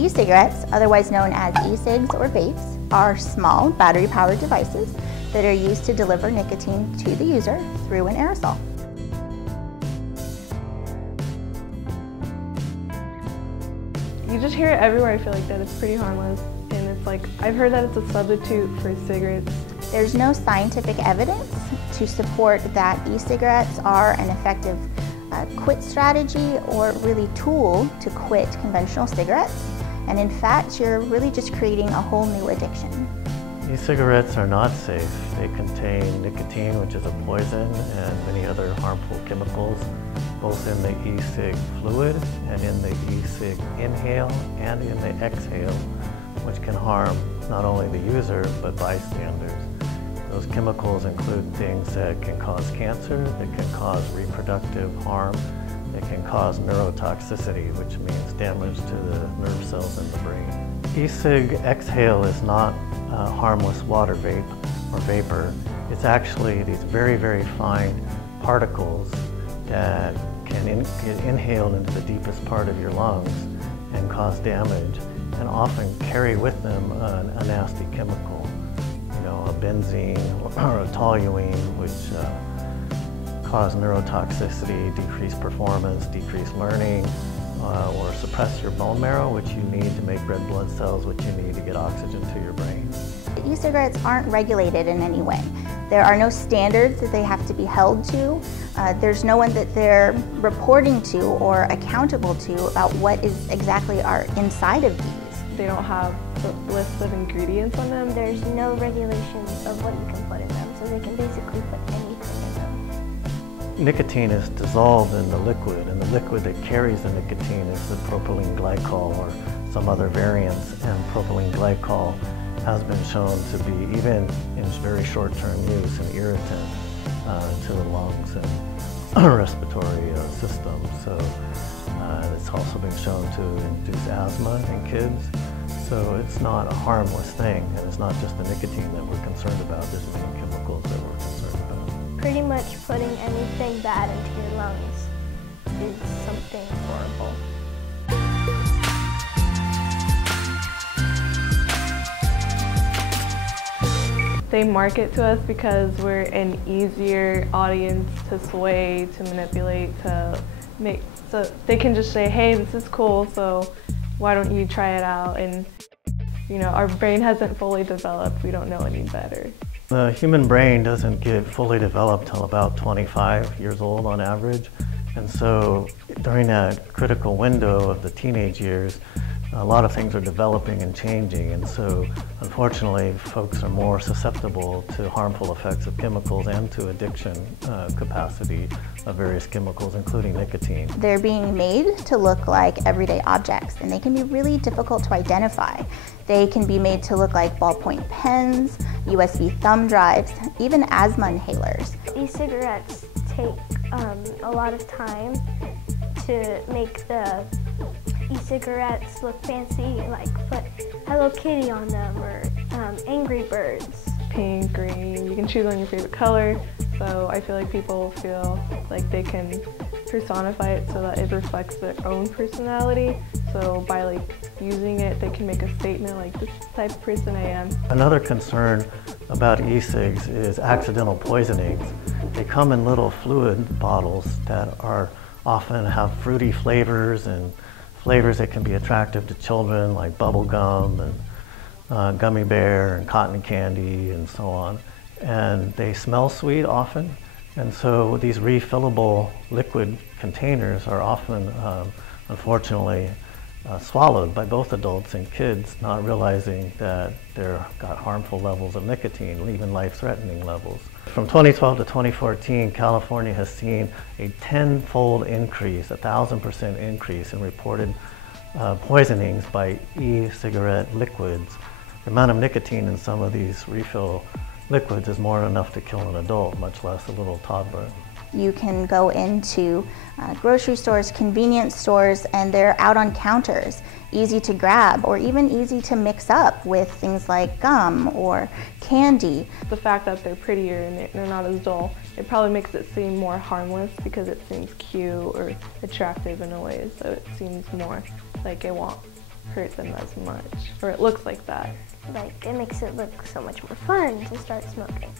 E-cigarettes, otherwise known as e-cigs or vapes, are small battery-powered devices that are used to deliver nicotine to the user through an aerosol. You just hear it everywhere, I feel like, that it's pretty harmless. And it's like, I've heard that it's a substitute for cigarettes. There's no scientific evidence to support that e-cigarettes are an effective quit strategy or really tool to quit conventional cigarettes. And in fact, you're really just creating a whole new addiction. E-cigarettes are not safe. They contain nicotine, which is a poison, and many other harmful chemicals, both in the e-cig fluid and in the e-cig inhale and in the exhale, which can harm not only the user, but bystanders. Those chemicals include things that can cause cancer, that can cause reproductive harm, that can cause neurotoxicity, which means damage to the nerve cells in the brain. E-cig exhale is not harmless water vape or vapor. It's actually these very, very fine particles that can get inhaled into the deepest part of your lungs and cause damage, and often carry with them a nasty chemical. You know, a benzene or a toluene, which cause neurotoxicity, decreased performance, decreased learning, or suppress your bone marrow, which you need to make red blood cells, which you need to get oxygen to your brain. E-cigarettes aren't regulated in any way. There are no standards that they have to be held to. There's no one that they're reporting to or accountable to about what is exactly are inside of these. They don't have the list of ingredients on them. There's no regulations of what you can put in them, so they can basically put anything in them. Nicotine is dissolved in the liquid, and the liquid that carries the nicotine is the propylene glycol or some other variants, and propylene glycol has been shown to be, even in very short-term use, an irritant to the lungs and respiratory system. So it's also been shown to induce asthma in kids. So it's not a harmless thing, and it's not just the nicotine that we're concerned about. There's many chemicals that we're concerned about. Pretty much putting anything bad into your lungs is something horrible. They market to us because we're an easier audience to sway, to manipulate, to make, so they can just say, hey, this is cool, so why don't you try it out? And you know, our brain hasn't fully developed, we don't know any better. The human brain doesn't get fully developed till about 25 years old on average. And so during that critical window of the teenage years, a lot of things are developing and changing, and so unfortunately folks are more susceptible to harmful effects of chemicals and to addiction capacity of various chemicals, including nicotine. They're being made to look like everyday objects, and they can be really difficult to identify. They can be made to look like ballpoint pens, USB thumb drives, even asthma inhalers. E-cigarettes take a lot of time to make the e-cigarettes look fancy, like put Hello Kitty on them or Angry Birds. Pink, green, you can choose on your favorite color. So I feel like people feel like they can personify it so that it reflects their own personality. So by like using it, they can make a statement like, this is the type of person I am. Another concern about e-cigs is accidental poisonings. They come in little fluid bottles that often have fruity flavors and flavors that can be attractive to children, like bubble gum and gummy bear and cotton candy and so on. And they smell sweet often, and so these refillable liquid containers are often, unfortunately, swallowed by both adults and kids, not realizing that they've got harmful levels of nicotine, even life-threatening levels. From 2012 to 2014, California has seen a 10-fold increase, 1,000% increase in reported poisonings by e-cigarette liquids. The amount of nicotine in some of these refill liquids is more than enough to kill an adult, much less a little toddler. You can go into grocery stores, convenience stores, and they're out on counters, easy to grab or even easy to mix up with things like gum or candy. The fact that they're prettier and they're not as dull, it probably makes it seem more harmless because it seems cute or attractive in a way, so it seems more like it won't hurt them as much, or it looks like that. Like, it makes it look so much more fun to start smoking.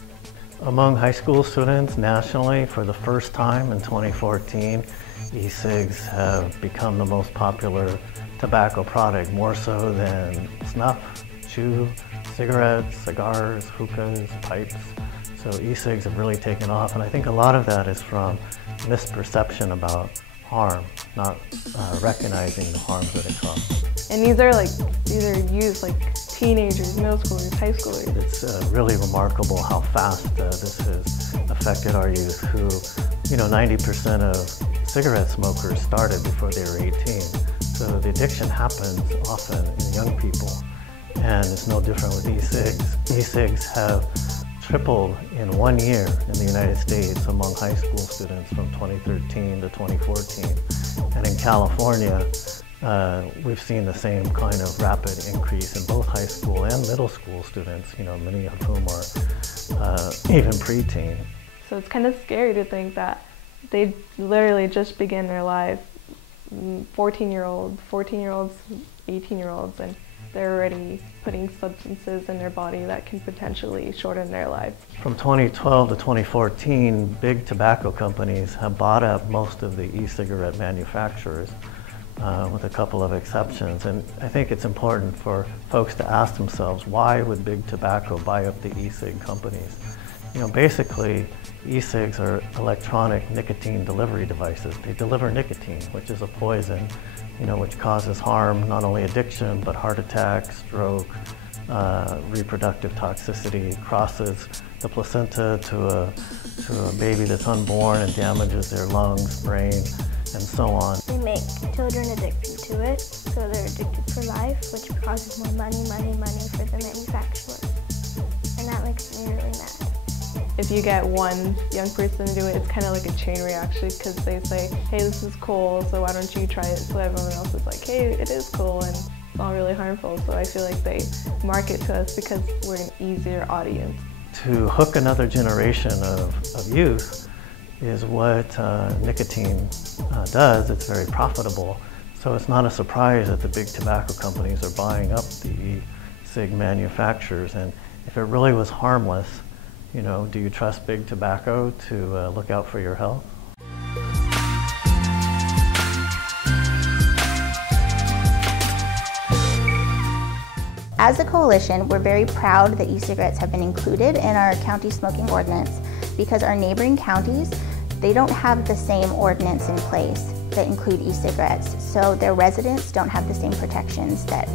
Among high school students nationally, for the first time in 2014, e-cigs have become the most popular tobacco product, more so than snuff, chew, cigarettes, cigars, hookahs, pipes. So e-cigs have really taken off, and I think a lot of that is from misperception about harm, not recognizing the harms that it causes. And these are used like teenagers, middle schoolers, high schoolers. It's really remarkable how fast this has affected our youth who, 90% of cigarette smokers started before they were 18. So the addiction happens often in young people, and it's no different with e-cigs. E-cigs have tripled in 1 year in the United States among high school students from 2013 to 2014. And in California, we've seen the same kind of rapid increase in both high school and middle school students, many of whom are even preteen. So it's kind of scary to think that they literally just begin their life, 14-year-olds, 18-year-olds, and they're already putting substances in their body that can potentially shorten their lives. From 2012 to 2014, big tobacco companies have bought up most of the e-cigarette manufacturers, with a couple of exceptions. And I think it's important for folks to ask themselves, why would big tobacco buy up the e-cig companies? Basically, e-cigs are electronic nicotine delivery devices. They deliver nicotine, which is a poison, which causes harm, not only addiction, but heart attack, stroke, reproductive toxicity, crosses the placenta to a baby that's unborn and damages their lungs, brain, and so on. They make children addicted to it, so they're addicted for life, which causes more money for the manufacturers. And that makes me really mad. If you get one young person to do it, it's kind of like a chain reaction, because they say, hey, this is cool, so why don't you try it? So everyone else is like, hey, it is cool, and it's not really harmful. So I feel like they market to us because we're an easier audience. To hook another generation of youth is what nicotine does. It's very profitable. So it's not a surprise that the big tobacco companies are buying up the e-cig manufacturers. And if it really was harmless, do you trust big tobacco to look out for your health? As a coalition, we're very proud that e-cigarettes have been included in our county smoking ordinance, because our neighboring counties, they don't have the same ordinance in place that include e-cigarettes, so their residents don't have the same protections that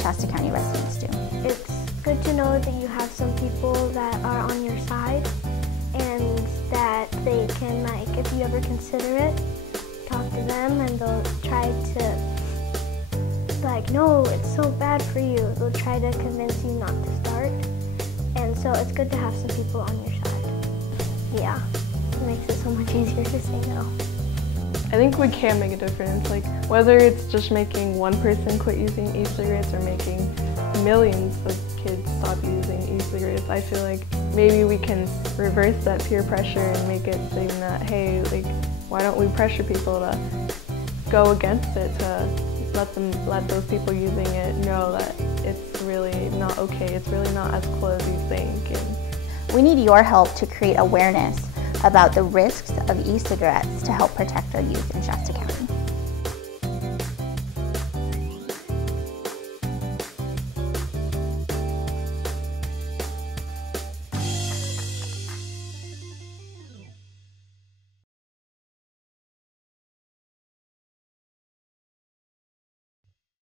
Shasta County residents do. It's good to know that you have some people that are on your side, and that they can, if you ever consider it, talk to them, and they'll try to, no, it's so bad for you. They'll try to convince you not to start, and so it's good to have some people on your side. Yeah, it makes it so much easier to say no. I think we can make a difference, whether it's just making one person quit using e-cigarettes or making millions of kids stop using e-cigarettes. I feel like maybe we can reverse that peer pressure and make it seem that, hey, why don't we pressure people to go against it, to let those people using it know that it's really not okay, it's really not as cool as you think. And we need your help to create awareness about the risks of e-cigarettes to help protect our youth in Shasta County.